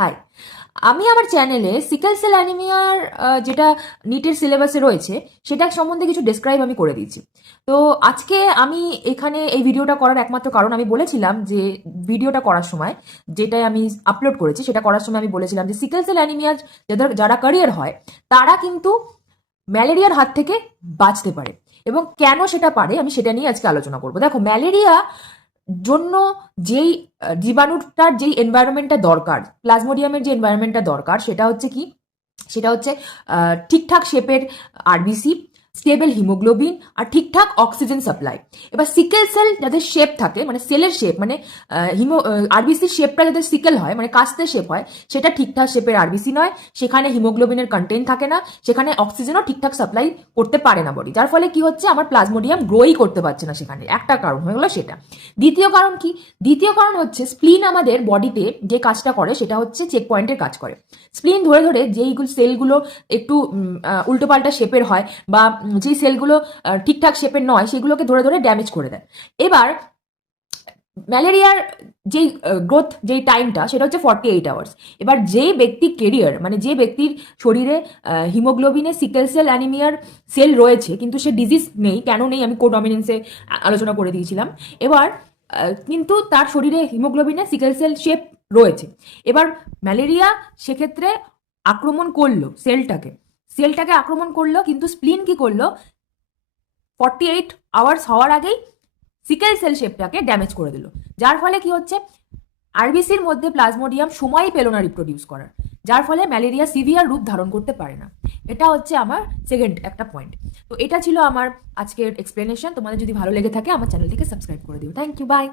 High, আমি আমার চ্যানেলে সিকেল সেল অ্যানিমিয়ার যেটা নিটের সিলেবাসে রয়েছে সেটা সম্বন্ধে কিছু ডেসক্রাইব আমি করে দিয়েছি। তো আজকে আমি এখানে এই ভিডিওটা করার একমাত্র কারণ, আমি বলেছিলাম যে ভিডিওটা করার সময়, যেটাই আমি আপলোড করেছি সেটা করার সময় আমি বলেছিলাম যে সিকেল সেল অ্যানিমিয়ার যারা ক্যারিয়ার হয় তারা কিন্তু ম্যালেরিয়ার হাত থেকে বাঁচতে পারে, এবং কেন সেটা পারে আমি সেটা নিয়ে আজকে আলোচনা করবো। দেখো, ম্যালেরিয়া জন্য যেই জীবাণুটার যেই এনভায়রনমেন্টটা দরকার, প্লাজমোডিয়ামের যে এনভায়রনমেন্টটা দরকার, সেটা হচ্ছে কি, সেটা হচ্ছে ঠিকঠাক শেপের আরবিসি, স্টেবল হিমোগ্লোবিন আর ঠিকঠাক অক্সিজেন সাপ্লাই। এবার সিকেল সেল যাদের শেপ থাকে, মানে সেলের শেপ, মানে আরবিসির শেপটা যাদের সিকেল হয়, মানে কাস্তে শেপ হয়, সেটা ঠিকঠাক শেপের আরবিসি নয়, সেখানে হিমোগ্লোবিনের কন্টেন্ট থাকে না, সেখানে অক্সিজেনও ঠিকঠাক সাপ্লাই করতে পারে না বডি, যার ফলে কি হচ্ছে, আমার প্লাজমোডিয়াম গ্রোই করতে পারছে না সেখানে। একটা কারণ হয়ে গেলো সেটা। দ্বিতীয় কারণ কি? দ্বিতীয় কারণ হচ্ছে স্প্লিন আমাদের বডিতে যে কাজটা করে সেটা হচ্ছে চেক পয়েন্টের কাজ করে। স্প্লিন ধরে ধরে যেইগুলো সেলগুলো একটু উল্টোপাল্টা শেপের হয় বা যেই সেলগুলো ঠিকঠাক শেপের নয় সেগুলোকে ধরে ধরে ড্যামেজ করে দেয়। এবার ম্যালেরিয়ার যেই গ্রোথ যেই টাইমটা সেটা হচ্ছে 48 আওয়ার্স। এবার যে ব্যক্তির কেরিয়ার, মানে যে ব্যক্তির শরীরে হিমোগ্লোবিনে সিকেল সেল অ্যানিমিয়ার সেল রয়েছে কিন্তু সে ডিজিজ নেই, কেন নেই আমি কোডমিনেন্সে আলোচনা করে দিয়েছিলাম। এবার কিন্তু তার শরীরে হিমোগ্লোবিনে সিকেল সেল শেপ রয়েছে। এবার ম্যালেরিয়া সেক্ষেত্রে আক্রমণ করলো সেলটাকে আক্রমণ করলো, কিন্তু স্প্লিন কি করলো, 48 আওয়ার্স হওয়ার আগেই সিকেল সেল শেপটাকে ড্যামেজ করে দিল। যার ফলে কি হচ্ছে, আরবিসির মধ্যে প্লাজমোডিয়াম সময়ই পেল না রিপ্রোডিউস করার, যার ফলে ম্যালেরিয়া সিভিয়ার রূপ ধারণ করতে পারে না। এটা হচ্ছে আমার সেকেন্ড একটা পয়েন্ট। তো এটা ছিল আমার আজকের এক্সপ্লেনেশন। তোমাদের যদি ভালো লেগে থাকে আমার চ্যানেলটিকে সাবস্ক্রাইব করে দিও। Thank you, by.